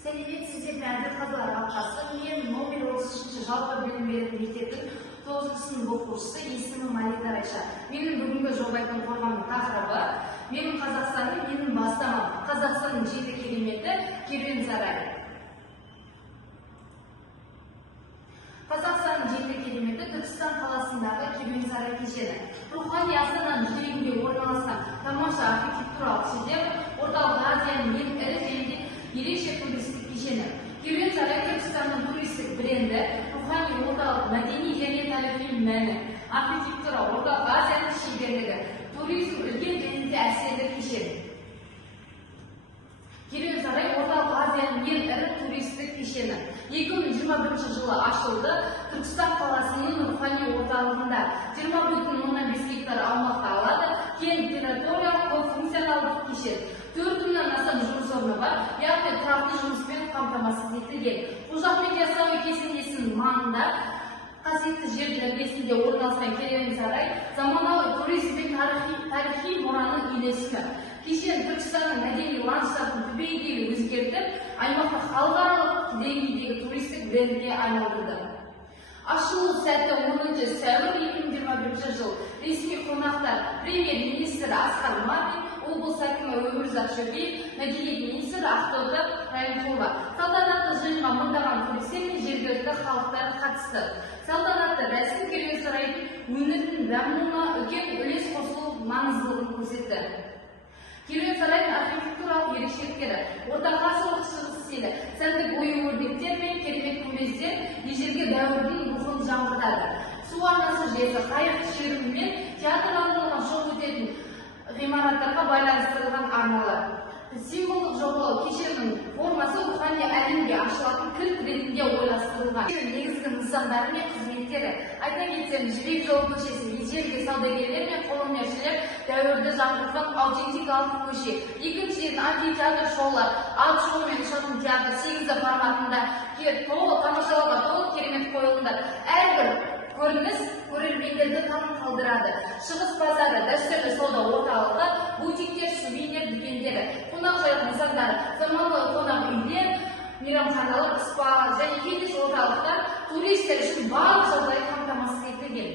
Сәлеметсіздер мәнді қазылар алқасы. Мен номер 33 жалпы білім беретін мектептің 9 сынып оқушысы, есімім Малика Райша. Менің бүгінгі жобайтын қорғамның тақырыбы менің Қазақстаным, менің бастамам. Қазақстанның 7 кереметі керуен сарайы. Қазақстанның 7 кереметі Түркістан қаласындағы керуен сарай кешені. Рухани астананың жүрегінде орналасқан тамаша архитектуралық шедевр, орталық Азияның ең ірі және ерекше туристік кешені. Керуен сарай Түркістанның туристік бренді, рухани орталық, мәдени және тарихи мәні, архитектура, орталық Азияның шеберлігі, туризм үлкен және әсерлі кешен. Керуен сарай орталық Азияның ең ірі туристік кешені. 2021 жылы ашылды. Түркістан қаласының рухани орталығында 20,5 гектар аумақты алады. Кең территориялық функционалдық кешен. 4 мыңнан астам жұмыс орны бар, яғни тұрақты жұмыспен қамтамасыз етілген. Қожа Ахмет Яссауи кесенесінің маңында қасиетті жер іргесінде орналасқан керуен сарай заманауи туризм мен тарихи мұраның үйлесімі. Кешен Түркістанның мәдени ландшафтын түбегейлі өзгертіп, аймақты халықаралық деңгейдегі туристік брендке айналдырды. Ашылу сәтті 10 сәуір 2021 жыл. Ресми қонақтар премьер-министрі Асқар Мамин, облыс әкімі Өмірзақ Шөкеев, мәдениет министрі Ақтоты Райымқұлова. Салтанатты жиынға мыңдаған туристер мен жергілікті халықтар қатысты. Салтанатты рәсім керуен сарайдың өңірдің дамуына үлкен үлес қосу маңыздылығын көрсетті. Керуен сарайдың архитектуралық ерекшеліктері, орта ғасырлық шығыс стилі, сәндік ою-өрнектер мен керемет күмбездер ежелгі дәуірдің рухын жаңғыртады. Су арнасы жүйесі қайық шеруімен театрландырылған шоу өтетін ғимараттарға байланыстырылған арналар. Символдық жобалау кешенінің формасы рухани әлемге ашылатын кілт ретінде ойластырылған. Негізгі нысандары мен қызметтері. Айта кетсем, Жібек жолы көшесі, ежелгі саудагерлер мен қолөнершілер дәуірді жаңғыртқан аутентикалық көше. Екіншіден амфитеатр шоулар, ат шоу мен шағын театр 8 форматында тамашалауға толы керемет қойылымдар. Әрбір көрініс көрермендерді таң қалдырады. Шығыс базары, дәстүрлі сауда орталығы, бутиктер, сувенир дүкендері, қонақжайлық нысандары, заманауи қонақ үйлер, мейрамханалар, спа және фитнес орталықтар туристер үшін барлық жағдай қамтамасыз етілген.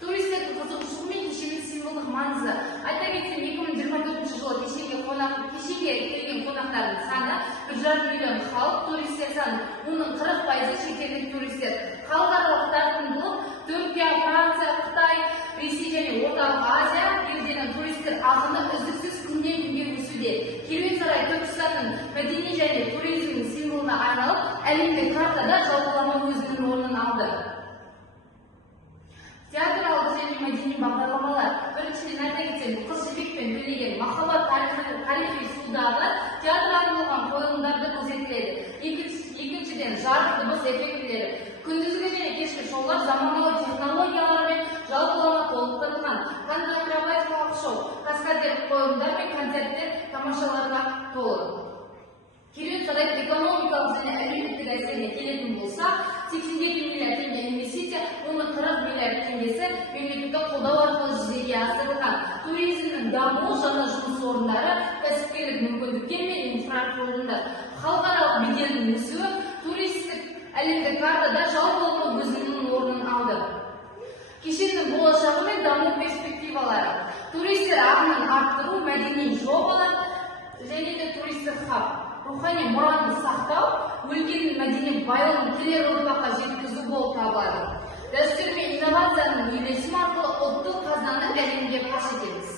Туристердің қызығушылығы мен кешеннің символдық маңызы. Айта кетсем, 2024 жылы кешеге келген қонақтардың саны 1,5 миллион халық, туристер саны, оның 40% шетелдік туристер. Халықаралық тартымдылық Түркия, Франция, Қытай, Ресей және орталық Азия елдерінің туристер ағыны үздіксіз күннен күнге өсуде. Керуен сарай Түркістанның мәдени және туризмнің символына айналып, әлемдік картада жалпылама өзінің орнын алды. Театралдық және мәдени бағдарламалар. Біріншіден айта кетсем, Қыз жібекпен төлеген махаббат тарихи судағы театрландырылған қойылымдарды көрсетіледі. Екіншіден жарық дыбыс эффектілері. Күндізгі және кешкі шоулар заманауи технологиялармен жалпылама толықтырылған. Акробатикалық шоу, каскадер қойылымдар мен концерттер тамашаларға толы. Керуен сарай экономикалық және әлеуметтік әсеріне келетін болса, 87 миллиард теңге инвестиция, оның 40 миллиард теңгесі мемлекеттік қолдау арқылы жүзеге асырылған. Туризмнің дамуы, жаңа жұмыс орындары, кәсіпкерлік мүмкіндіктер мен инфрақұрылымдар. Халықаралық беделдің өсуі туристік әлемдік картада жалпылама өзінің орнын алды. Кешеннің болашағы мен даму перспективалары. Туристер ағынын арттыру, мәдени жобалар және де туристік хаб. Рухани мұраны сақтау, өлкенің мәдени байлығын келер ұрпаққа жеткізу болып табылады. Дәстүр мен инновацияның үйлесімі арқылы ұлттық қазынаны әлемге паш етеміз.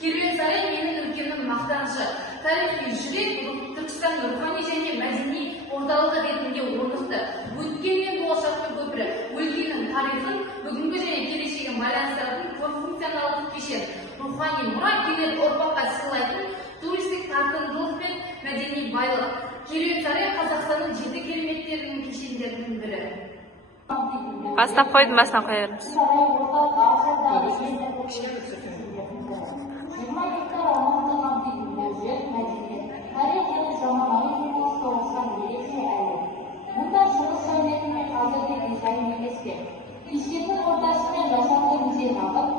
Керуен сарай менің өлкемнің мақтанышы. Тарихи жүрек Түркістанның рухани және мәдени орталығы ретінде орнықты. Өткен мен болашақтың көпірі, өлкенің тарихын, бүгінгі және келешегін байланыстыратын функционалдық кешен. Рухани мұра келер ұрпаққа сыйлайтын туристік тартымдылық пен мәдени байлық. Керуен сарай Қазақстанның 7 кереметтерінің кешендерінің бірі. Бастап қойдым, басынан қоярмыз. Кешеннің ортасымен жасанды музей қағып,